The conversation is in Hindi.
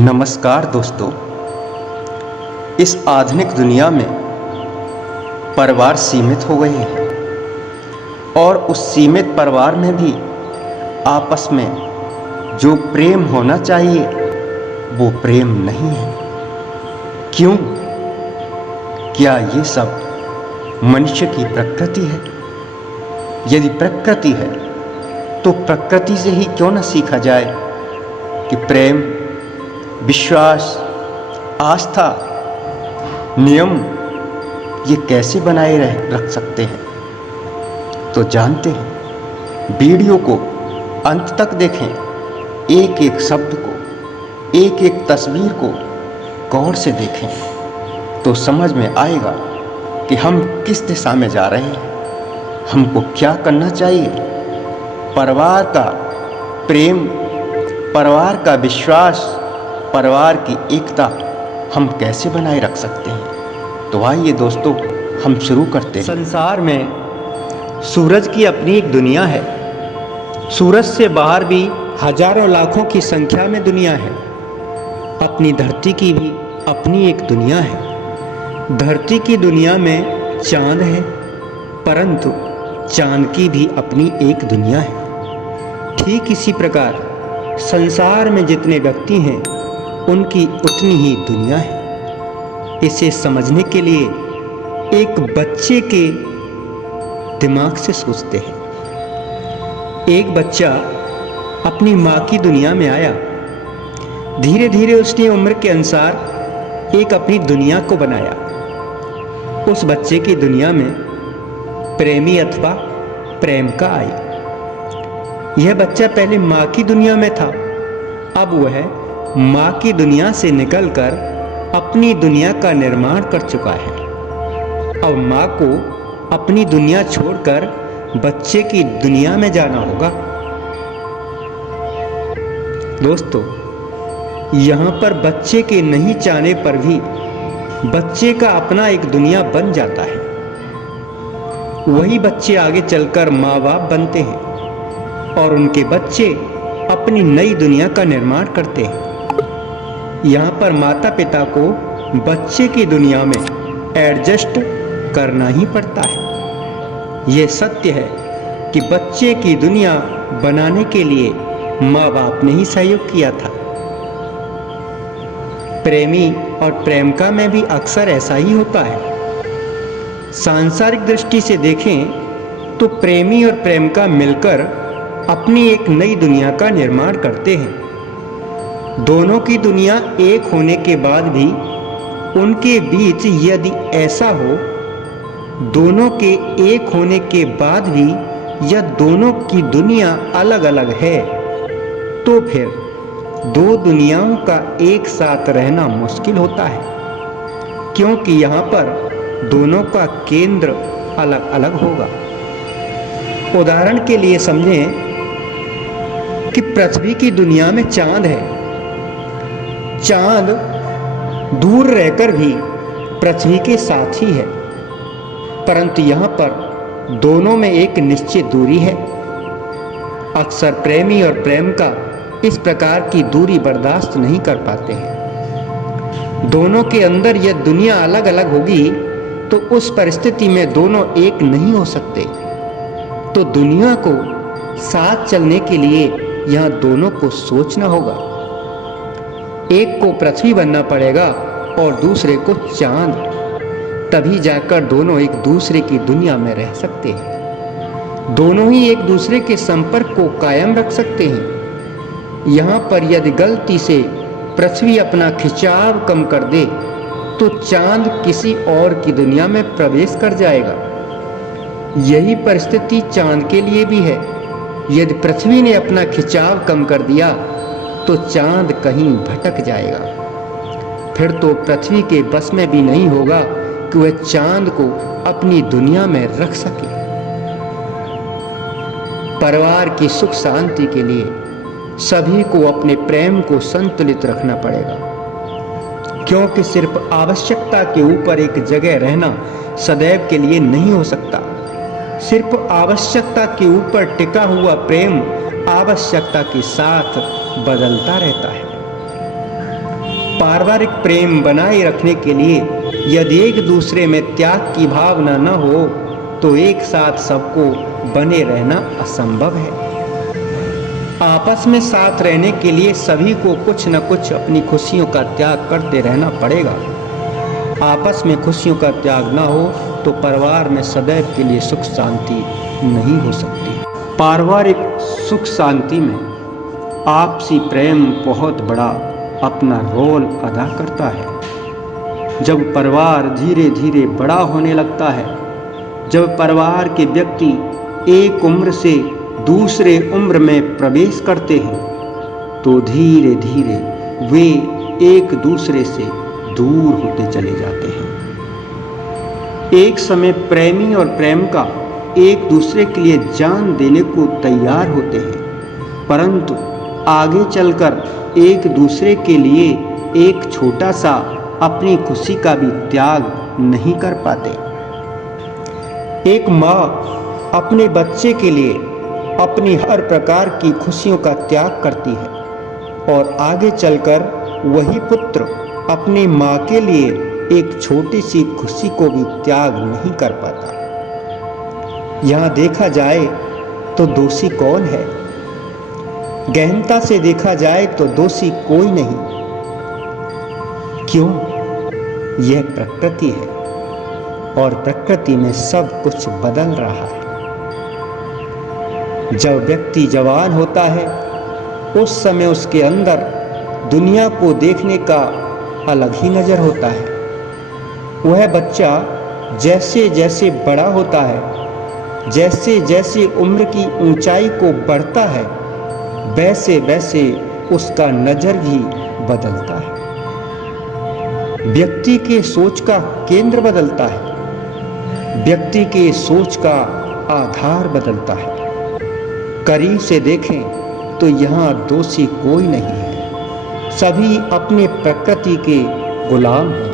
नमस्कार दोस्तों। इस आधुनिक दुनिया में परिवार सीमित हो गए हैं और उस सीमित परिवार में भी आपस में जो प्रेम होना चाहिए वो प्रेम नहीं है। क्यों? क्या ये सब मनुष्य की प्रकृति है? यदि प्रकृति है तो प्रकृति से ही क्यों न सीखा जाए कि प्रेम, विश्वास, आस्था, नियम ये कैसे बनाए रख सकते हैं। तो जानते हैं, वीडियो को अंत तक देखें, एक एक शब्द को, एक एक तस्वीर को गौर से देखें तो समझ में आएगा कि हम किस दिशा में जा रहे हैं, हमको क्या करना चाहिए। परिवार का प्रेम, परिवार का विश्वास, परिवार की एकता हम कैसे बनाए रख सकते हैं। तो आइए दोस्तों, हम शुरू करते हैं। संसार में सूरज की अपनी एक दुनिया है। सूरज से बाहर भी हजारों लाखों की संख्या में दुनिया है। अपनी धरती की भी अपनी एक दुनिया है। धरती की दुनिया में चांद है, परंतु चांद की भी अपनी एक दुनिया है। ठीक इसी प्रकार संसार में जितने व्यक्ति हैं उनकी उतनी ही दुनिया है। इसे समझने के लिए एक बच्चे के दिमाग से सोचते हैं। एक बच्चा अपनी माँ की दुनिया में आया। धीरे धीरे उसने उम्र के अनुसार एक अपनी दुनिया को बनाया। उस बच्चे की दुनिया में प्रेमी अथवा प्रेमिका आई। यह बच्चा पहले माँ की दुनिया में था, अब वह माँ की दुनिया से निकलकर अपनी दुनिया का निर्माण कर चुका है। अब माँ को अपनी दुनिया छोड़कर बच्चे की दुनिया में जाना होगा। दोस्तों, यहाँ पर बच्चे के नहीं चाहने पर भी बच्चे का अपना एक दुनिया बन जाता है। वही बच्चे आगे चलकर माँ बाप बनते हैं और उनके बच्चे अपनी नई दुनिया का निर्माण करते हैं। यहाँ पर माता पिता को बच्चे की दुनिया में एडजस्ट करना ही पड़ता है। ये सत्य है कि बच्चे की दुनिया बनाने के लिए माँ बाप ने ही सहयोग किया था। प्रेमी और प्रेमिका में भी अक्सर ऐसा ही होता है। सांसारिक दृष्टि से देखें तो प्रेमी और प्रेमिका मिलकर अपनी एक नई दुनिया का निर्माण करते हैं। दोनों की दुनिया एक होने के बाद भी उनके बीच यदि ऐसा हो, दोनों के एक होने के बाद भी यह दोनों की दुनिया अलग अलग है, तो फिर दो दुनियाओं का एक साथ रहना मुश्किल होता है, क्योंकि यहाँ पर दोनों का केंद्र अलग अलग होगा। उदाहरण के लिए समझें कि पृथ्वी की दुनिया में चांद है। चांद दूर रहकर भी पृथ्वी के साथ ही है, परंतु यहाँ पर दोनों में एक निश्चित दूरी है। अक्सर प्रेमी और प्रेमिका इस प्रकार की दूरी बर्दाश्त नहीं कर पाते हैं। दोनों के अंदर यह दुनिया अलग अलग होगी तो उस परिस्थिति में दोनों एक नहीं हो सकते। तो दुनिया को साथ चलने के लिए यहाँ दोनों को सोचना होगा। एक को पृथ्वी बनना पड़ेगा और दूसरे को चांद, तभी जाकर दोनों एक दूसरे की दुनिया में रह सकते हैं। दोनों ही एक दूसरे के संपर्क को कायम रख सकते हैं। यहाँ पर यदि गलती से पृथ्वी अपना खिंचाव कम कर दे तो चांद किसी और की दुनिया में प्रवेश कर जाएगा। यही परिस्थिति चांद के लिए भी है। यदि पृथ्वी ने अपना खिंचाव कम कर दिया तो चांद कहीं भटक जाएगा। फिर तो पृथ्वी के बस में भी नहीं होगा कि वह चांद को अपनी दुनिया में रख सके। परिवार की सुख शांति के लिए सभी को अपने प्रेम को संतुलित रखना पड़ेगा, क्योंकि सिर्फ आवश्यकता के ऊपर एक जगह रहना सदैव के लिए नहीं हो सकता। सिर्फ आवश्यकता के ऊपर टिका हुआ प्रेम आवश्यकता के साथ बदलता रहता है। पारिवारिक प्रेम बनाए रखने के लिए यदि एक दूसरे में त्याग की भावना न हो तो एक साथ सबको बने रहना असंभव है। आपस में साथ रहने के लिए सभी को कुछ न कुछ अपनी खुशियों का त्याग करते रहना पड़ेगा। आपस में खुशियों का त्याग न हो तो परिवार में सदैव के लिए सुख शांति नहीं हो सकती। पारिवारिक सुख शांति में आपसी प्रेम बहुत बड़ा अपना रोल अदा करता है। जब परिवार धीरे धीरे बड़ा होने लगता है, जब परिवार के व्यक्ति एक उम्र से दूसरे उम्र में प्रवेश करते हैं, तो धीरे धीरे वे एक दूसरे से दूर होते चले जाते हैं। एक समय प्रेमी और प्रेमिका एक दूसरे के लिए जान देने को तैयार होते हैं, परंतु आगे चलकर एक दूसरे के लिए एक छोटा सा अपनी खुशी का भी त्याग नहीं कर पाते। एक माँ अपने बच्चे के लिए अपनी हर प्रकार की खुशियों का त्याग करती है और आगे चलकर वही पुत्र अपनी माँ के लिए एक छोटी सी खुशी को भी त्याग नहीं कर पाता। यहाँ देखा जाए तो दोषी कौन है? गहनता से देखा जाए तो दोषी कोई नहीं। क्यों? यह प्रकृति है और प्रकृति में सब कुछ बदल रहा है। जब व्यक्ति जवान होता है उस समय उसके अंदर दुनिया को देखने का अलग ही नजर होता है। वह बच्चा जैसे जैसे बड़ा होता है, जैसे जैसे उम्र की ऊंचाई को बढ़ता है, वैसे वैसे उसका नजर भी बदलता है। व्यक्ति के सोच का केंद्र बदलता है, व्यक्ति के सोच का आधार बदलता है। करीब से देखें तो यहाँ दोषी कोई नहीं है, सभी अपने प्रकृति के गुलाम हैं।